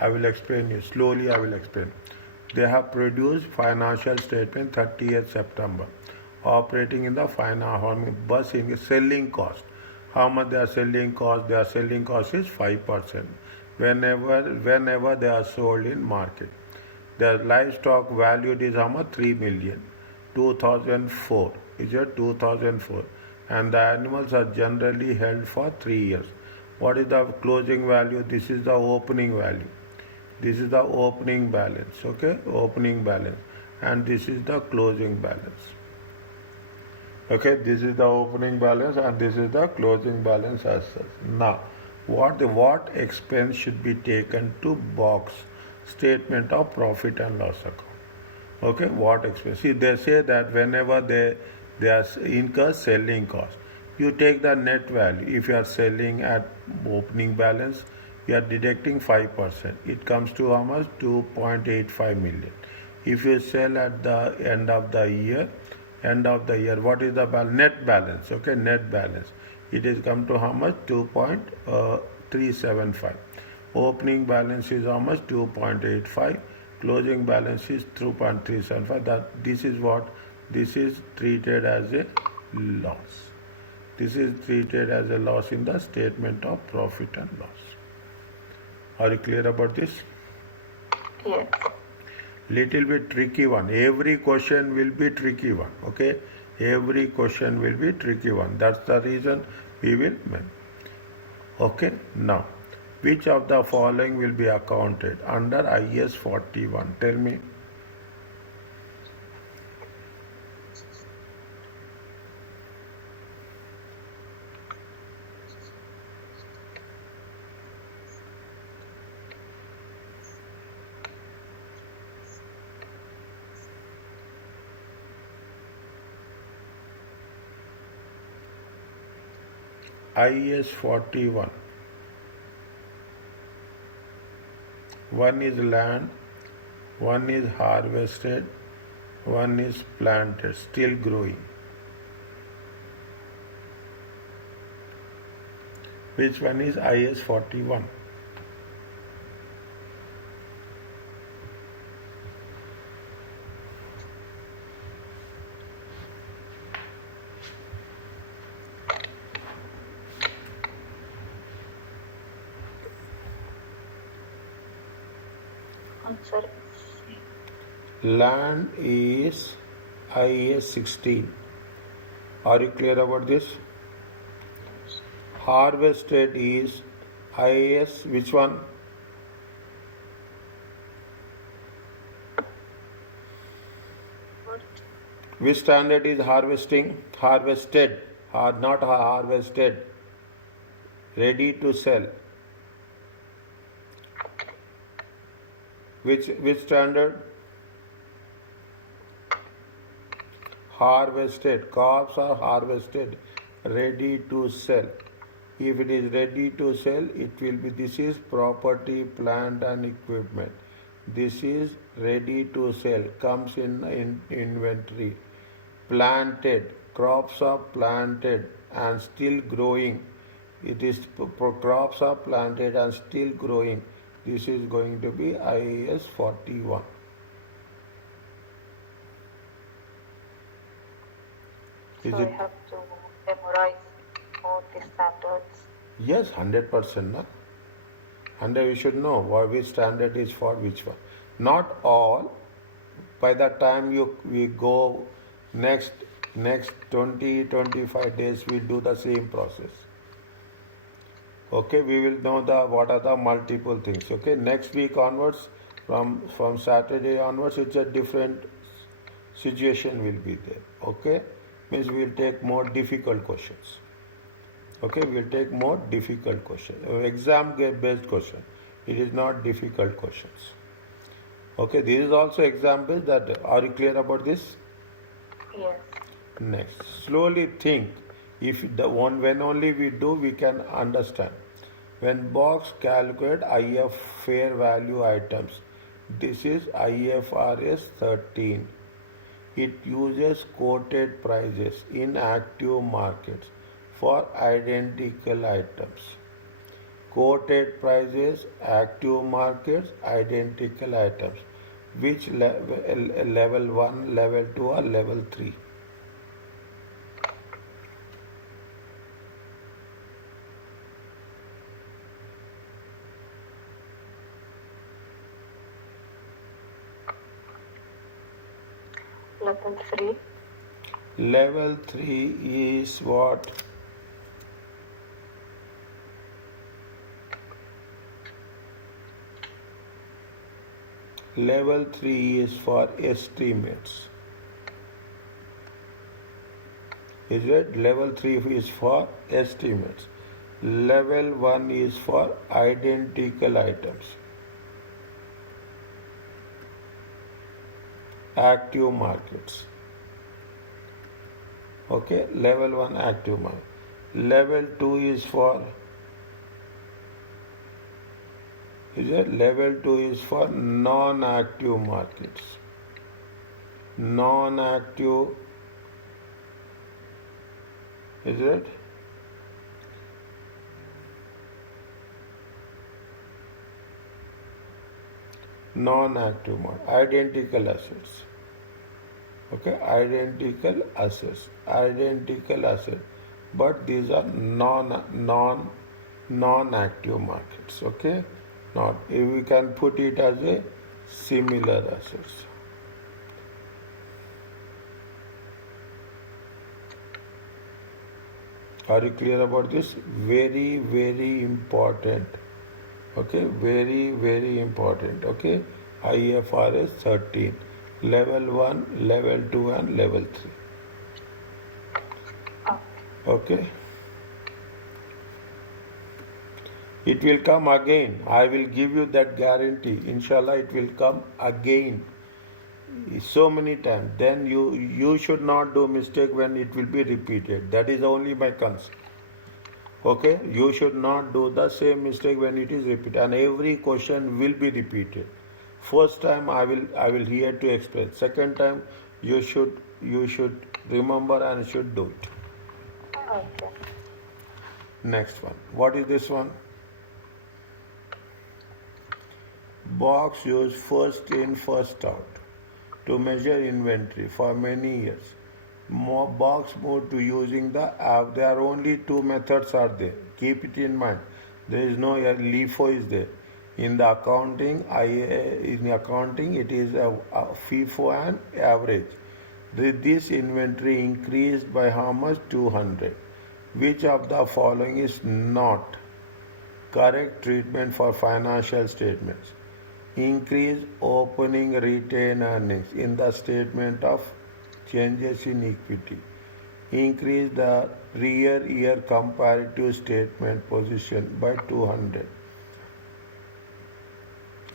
I will explain you. Slowly I will explain. They have produced financial statement 30th September. Operating in the bus in selling cost. How much they are selling cost? Their selling cost is 5%. Whenever they are sold in market. Their livestock valued is how much? 3 million. 2004. Is it 2004? And the animals are generally held for 3 years. What is the closing value? This is the opening value. This is the opening balance. Okay, opening balance. And this is the closing balance. Okay, this is the opening balance and this is the closing balance as such. Now, what expense should be taken to box statement of profit and loss account? Okay, what expense? See, they say that whenever they are incur selling cost, you take the net value. If you are selling at opening balance, you are deducting 5%. It comes to how much? 2.85 million. If you sell at the end of the year, what is the net balance? Okay, net balance. It is come to how much? 2.375. Opening balance is how much? 2.85. Closing balance is 2.375. This is what? This is treated as a loss. This is treated as a loss in the statement of profit and loss. Are you clear about this? Yes. Little bit tricky one. Every question will be tricky one. Okay, every question will be tricky one. That's the reason we will make. Okay, now which of the following will be accounted under IS 41? Tell me. IS 41. One is land, one is harvested, one is planted, still growing. Which one is IS 41? I'm sorry. Land is IS 16. Are you clear about this? Harvested is IS which one? What? Which standard is harvesting? Harvested, not harvested. Ready to sell. Which standard? Harvested. Crops are harvested, ready to sell. If it is ready to sell, it will be, this is property, plant and equipment. This is ready to sell, comes in inventory. Planted, crops are planted and still growing. It is crops are planted and still growing. This is going to be IAS 41. So I have to memorize all the standards. Yes, 100%. Na? 100 you should know which standard is for which one. Not all. By the time we go next 20-25 days, we'll do the same process. Okay, we will know what are the multiple things. Okay, next week onwards, from Saturday onwards, it's a different situation will be there. Okay, means we will take more difficult questions. Okay, we will take more difficult questions. Exam based question. It is not difficult questions. Okay, this is also exam based. That are you clear about this? Yes. Next, slowly think. If when only we do, we can understand. When box calculate IF fair value items, this is IFRS 13. It uses quoted prices in active markets for identical items. Quoted prices, active markets, identical items. Which level 1, level 2 or level 3? Level 3. Level 3 is what? Level 3 is for estimates. Is it? Level 3 is for estimates. Level 1 is for identical items. Active markets. Okay, level 1 active market. Level 2 is for, is it? Level 2 is for non-active markets. Non-active, is it? Non-active market. Identical assets. Okay, identical assets, but these are non-active markets. Okay, not, we can put it as a similar assets. Are you clear about this? Very, very important. Okay, very, very important. Okay, IFRS 13. Level 1, level 2 and level 3. Okay. It will come again. I will give you that guarantee. Inshallah, it will come again. So many times. Then you should not do mistake when it will be repeated. That is only my concern. Okay, you should not do the same mistake when it is repeated, and every question will be repeated. First time I will here to explain. Second time you should remember and should do it. Okay. Next one. What is this one? Box used first in first out to measure inventory for many years. Box moved to using the app. There are only two methods are there. Keep it in mind. There is no LIFO is there. In the accounting, it is a FIFO and average. This inventory increased by how much? 200. Which of the following is not correct treatment for financial statements? Increase opening retained earnings in the statement of changes in equity. Increase the prior year comparative statement position by 200.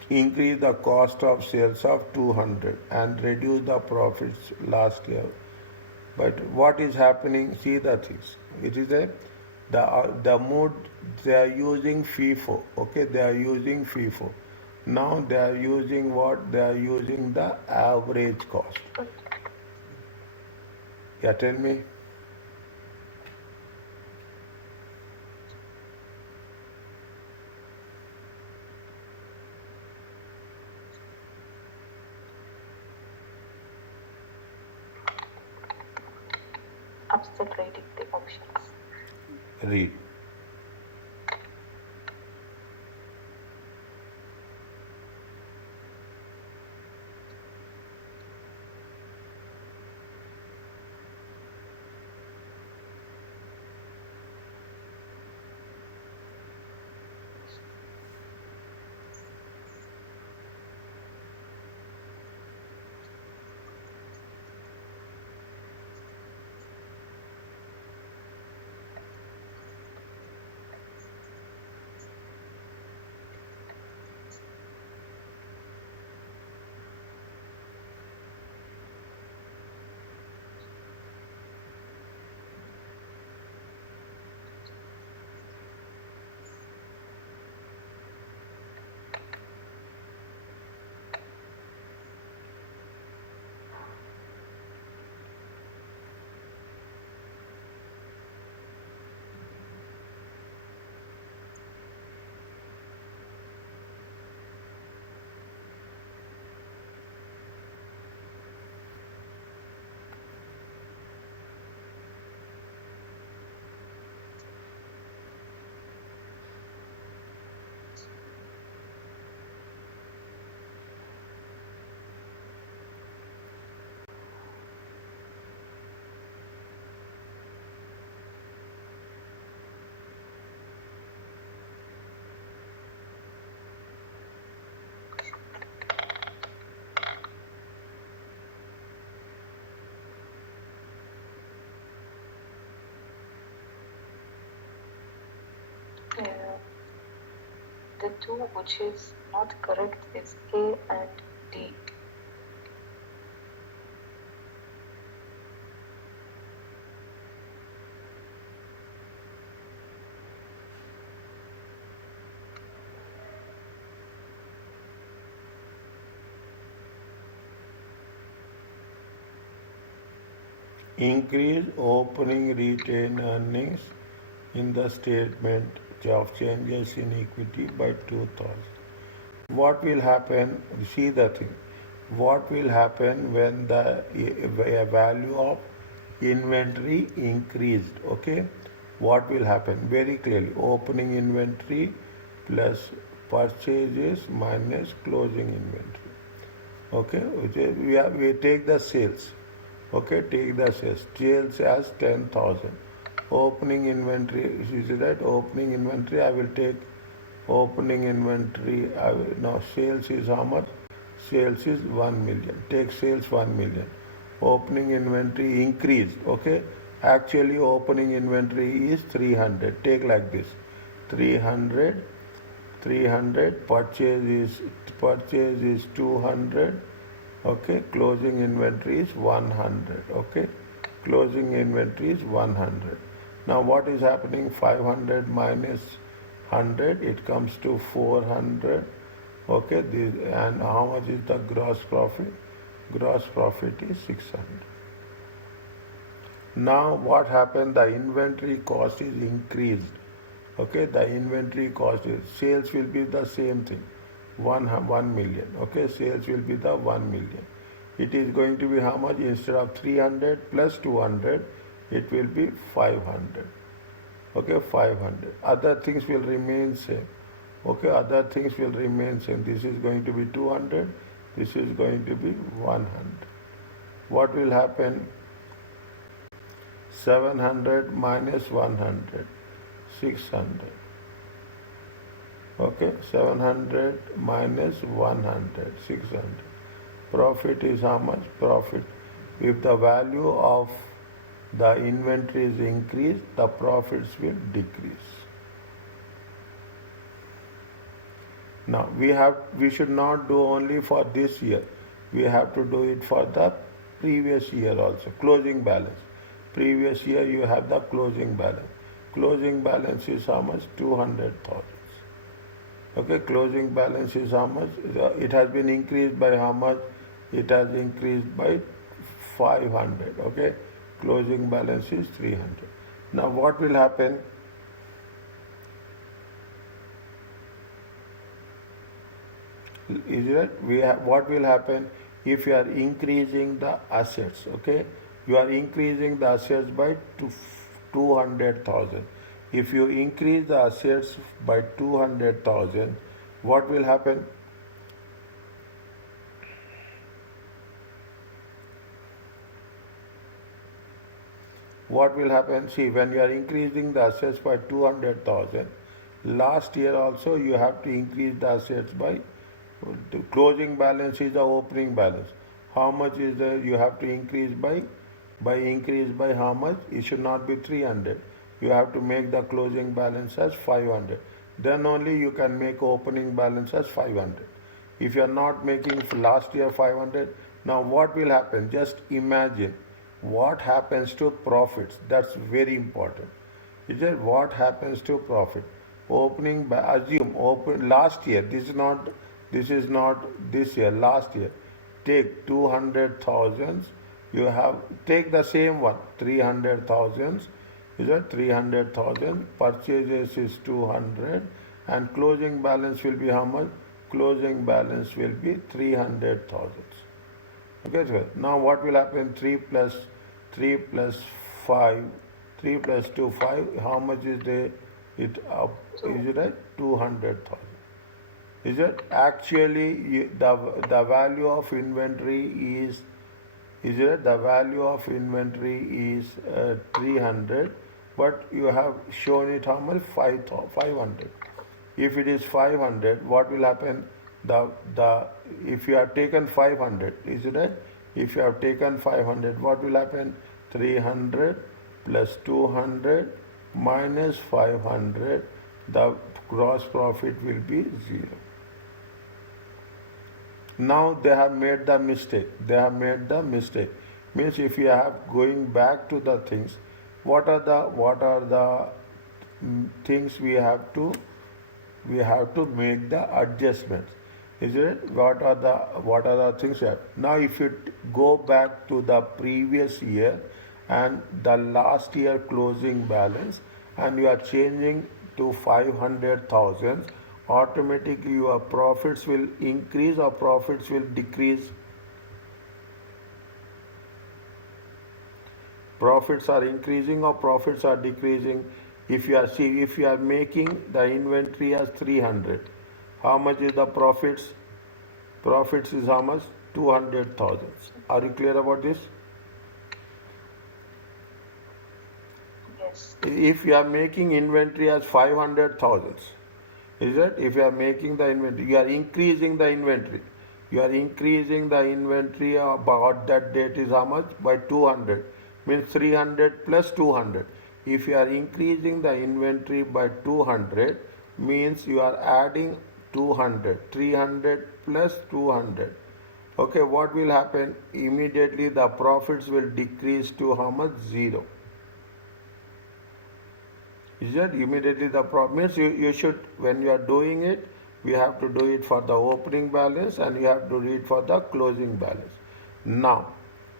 Increase the cost of sales of 200 and reduce the profits last year. But what is happening? See the things. It is the mode they are using FIFO. Okay, they are using FIFO. Now they are using what? They are using the average cost. Yeah, tell me. I'm still reading the options. Read. two which is not correct is A and D. Increase opening retained earnings in the statement of changes in equity by 2000. What will happen? See the thing. What will happen when the value of inventory increased? Okay. What will happen? Very clearly. Opening inventory plus purchases minus closing inventory. Okay. We take the sales. Okay, take the sales. Sales as 10,000. Opening inventory, is it right? Opening inventory, I will take opening inventory. Now, sales is how much? Sales is 1 million. Take sales 1 million. Opening inventory increased. Okay, actually, opening inventory is 300. Take like this 300, 300. Purchase is 200. Okay, closing inventory is 100. Okay, closing inventory is 100. Now what is happening? 500 minus 100, it comes to 400. Okay, and how much is the gross profit? Gross profit is 600. Now what happened? The inventory cost is increased. Okay, the inventory cost is, sales will be the same thing. 1 million. Okay, sales will be the 1 million. It is going to be how much? Instead of 300 plus 200, it will be 500. Okay, 500. Other things will remain same. Okay, other things will remain same. This is going to be 200. This is going to be 100. What will happen? 700 minus 100, 600. Okay, 700 minus 100, 600. Profit is how much? Profit. If the value of the inventory is increased, the profits will decrease. Now we should not do only for this year. We have to do it for the previous year also. Closing balance. Previous year you have the closing balance. Closing balance is how much? 200,000. Okay, closing balance is how much? It has been increased by how much? It has increased by 500. Okay, closing balance is 300. Now what will happen? Is it? What will happen if you are increasing the assets? Okay, you are increasing the assets by 200,000. If you increase the assets by 200,000, what will happen? What will happen? See, when you are increasing the assets by 200,000, last year also you have to increase the assets by, the closing balance is the opening balance. How much is the, you have to increase by increase by how much? It should not be 300. You have to make the closing balance as 500. Then only you can make opening balance as 500. If you are not making last year 500, now what will happen? Just imagine what happens to profits. That's very important. Is it what happens to profit? Opening, assume open last year. This is not this year. Last year, take 200,000. You have take the same one 300,000. Is that 300,000? Purchases is 200, and closing balance will be how much? Closing balance will be 300,000. Okay, so now what will happen? 3 plus 5, 3 plus 2, 5. How much is the it up? Is it right? 200,000. Is it actually the value of inventory is it the value of inventory is 300, but you have shown it how much? 500. If it is 500, what will happen? If you have taken 500, is it right? If you have taken 500, what will happen? 300 plus 200 minus 500. The gross profit will be 0. Now they have made the mistake. They have made the mistake. Means if you have going back to the things, what are the things we have to make the adjustments. Is it? What are the things you have? Now if you go back to the previous year and the last year closing balance and you are changing to 500,000, automatically your profits will increase or profits will decrease. Profits are increasing or profits are decreasing. If you are making the inventory as 300, how much is the profits? Profits is how much? 200,000. Are you clear about this? Yes. If you are making inventory as 500,000, is it? If you are making the inventory, you are increasing the inventory. You are increasing the inventory about that date is how much? By 200. Means 300 plus 200. If you are increasing the inventory by 200, means you are adding 200. 300 plus 200. Okay, what will happen? Immediately the profits will decrease to how much? 0. Is that immediately the problem? Means you should, when you are doing it, we have to do it for the opening balance and you have to do it for the closing balance. Now,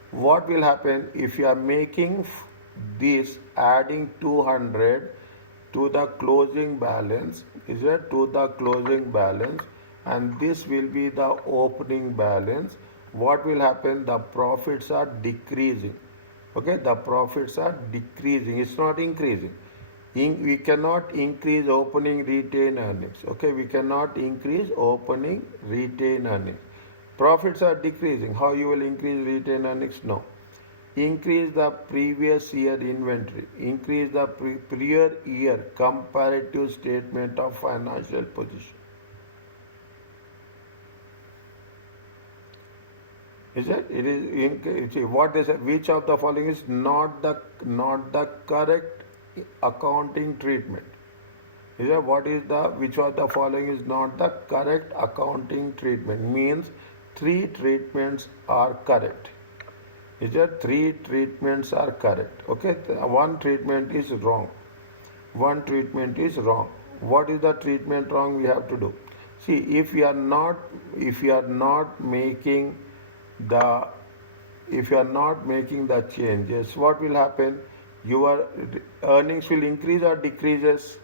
what will happen if you are making this adding 200 to the closing balance? Is it to the closing balance? And this will be the opening balance. What will happen? The profits are decreasing. Okay, the profits are decreasing. It's not increasing. We cannot increase opening retained earnings. Okay, we cannot increase opening retained earnings. Profits are decreasing. How you will increase retained earnings? No. Increase the previous year inventory. Increase the prior year comparative statement of financial position. Is it? It is. What they say? Which of the following is not the correct accounting treatment? Is that what is the which of the following is not the correct accounting treatment? Means 3 treatments are correct. Is that 3 treatments are correct? Okay, 1 treatment is wrong. 1 treatment is wrong. What is the treatment wrong? We have to do. See, if you are not making the changes, what will happen? Your earnings will increase or decreases?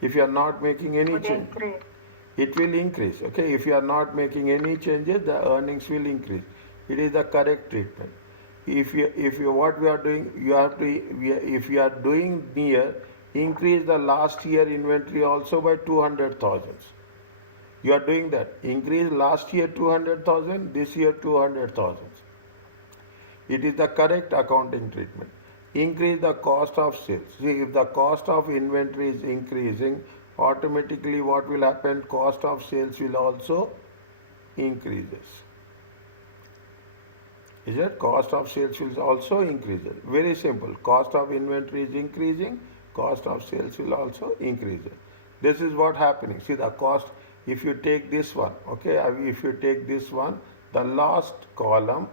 If you are not making any change, it will increase. Okay, if you are not making any changes, the earnings will increase. It is the correct treatment. If you what we are doing, you have to, if you are doing near, increase the last year inventory also by 200,000. You are doing that. Increase last year 200,000, this year 200,000. It is the correct accounting treatment. Increase the cost of sales. See, if the cost of inventory is increasing, automatically what will happen? Cost of sales will also increases. Is it? Cost of sales will also increases. Very simple. Cost of inventory is increasing, cost of sales will also increase. This is what happening. See the cost. If you take this one, okay, if you take this one, the last column,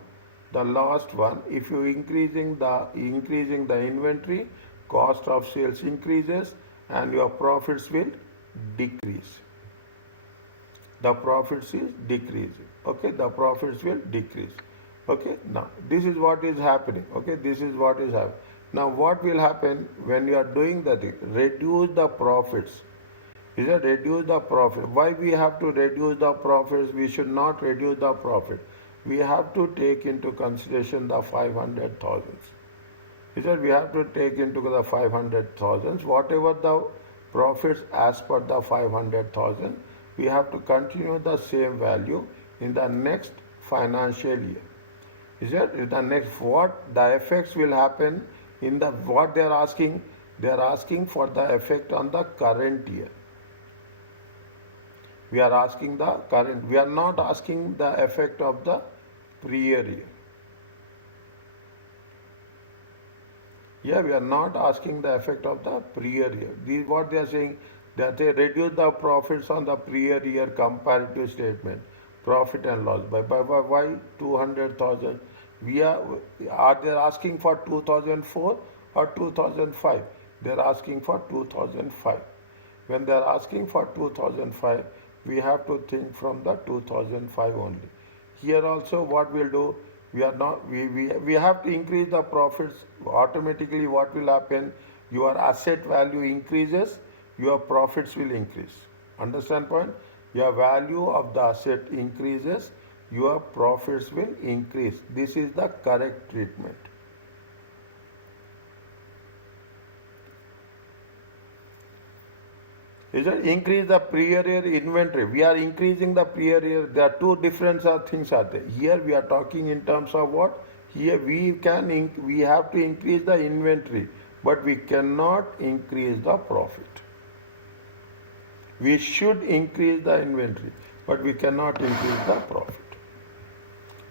the last one, if you increasing the inventory, cost of sales increases and your profits will decrease. The profits is decreasing. Okay, the profits will decrease. Okay, now this is what is happening. Okay, this is what is happening. Now what will happen when you are doing the thing? Reduce the profits. Is it? Reduce the profit. Why we have to reduce the profits? We should not reduce the profit. We have to take into consideration the 500,000. Is it? We have to take into the 500,000. Whatever the profits as per the 500,000, we have to continue the same value in the next financial year. Is it? In the next, what the effects will happen in the what they are asking? They are asking for the effect on the current year. We are asking the current. We are not asking the effect of the prior year. Yeah, we are not asking the effect of the prior year. This what they are saying, that they reduce the profits on the prior year comparative statement, profit and loss by why 200,000? We are they asking for 2004 or 2005? They are asking for 2005. When they are asking for 2005, we have to think from the 2005 only. Here also what we'll do, we are not we have to increase the profits. Automatically what will happen, your asset value increases, your profits will increase. Understand point? Your value of the asset increases, your profits will increase. This is the correct treatment. Is it increase the prior year inventory? We are increasing the prior year. There are two different things are there. Here we are talking in terms of what? Here we have to increase the inventory, but we cannot increase the profit. We should increase the inventory, but we cannot increase the profit.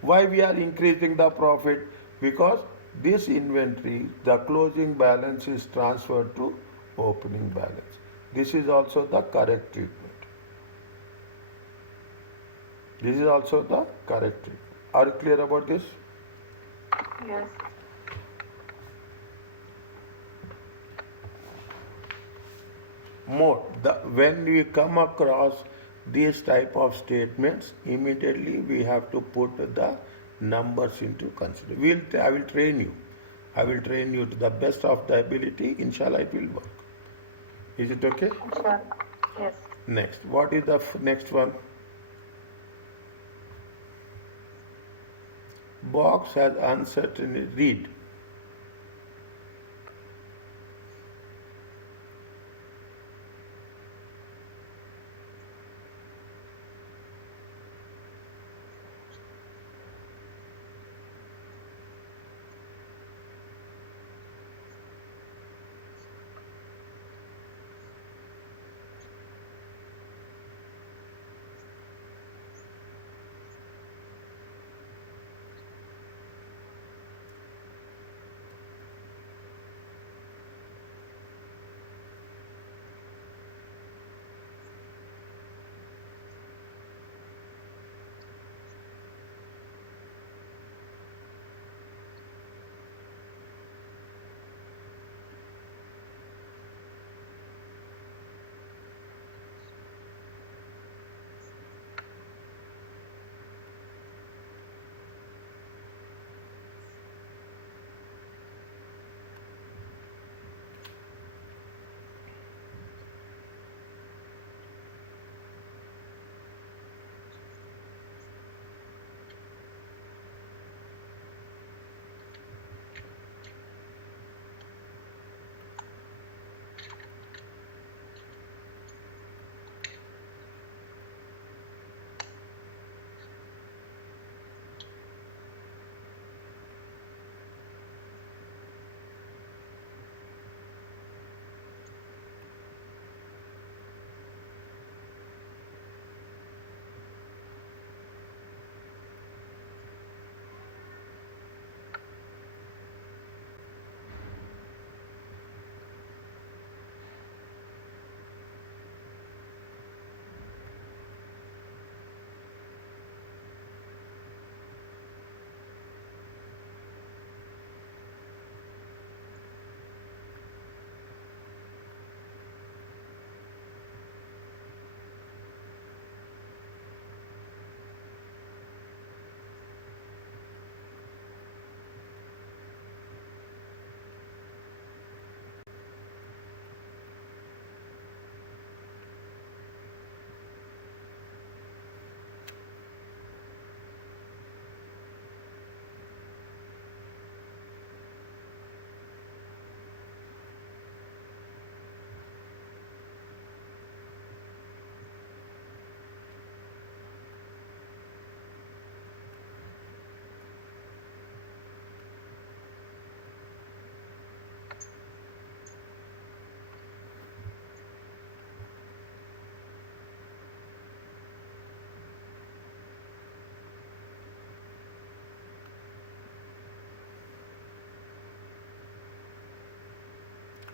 Why we are increasing the profit? Because this inventory, the closing balance is transferred to opening balance. This is also the correct treatment. This is also the correct treatment. Are you clear about this? Yes. More, when we come across these type of statements, immediately we have to put the numbers into consideration. I will train you. I will train you to the best of the ability. Inshallah, it will work. Is it okay? Sure. Yes. Next, what is the next one? Box has uncertainty. Read.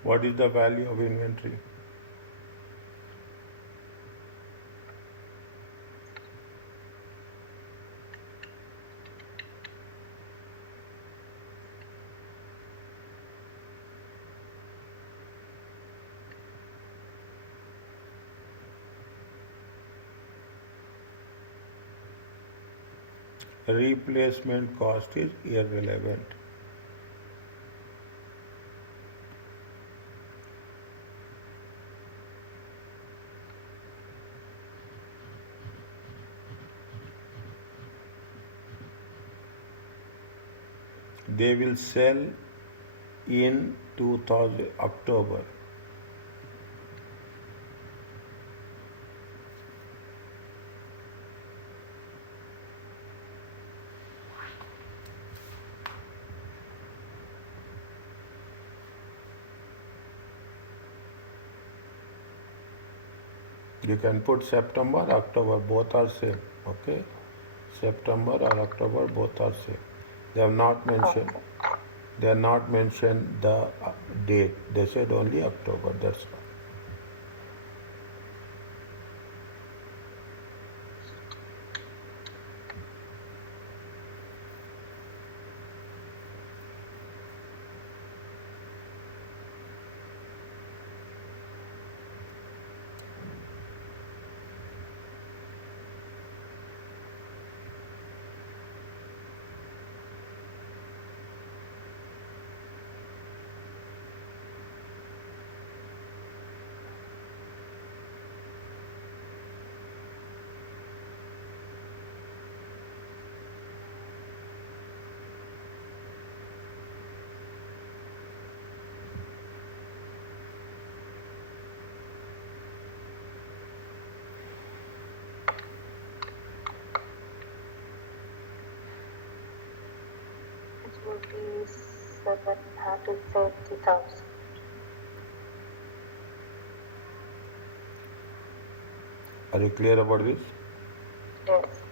What is the value of inventory? Replacement cost is irrelevant. They will sell in 2000 October. You can put September, October, both are same. Okay, September or October, both are same. They have not mentioned. Okay. They have not mentioned the date. They said only October. That's all. It will be 730,000. Are you clear about this? Yes.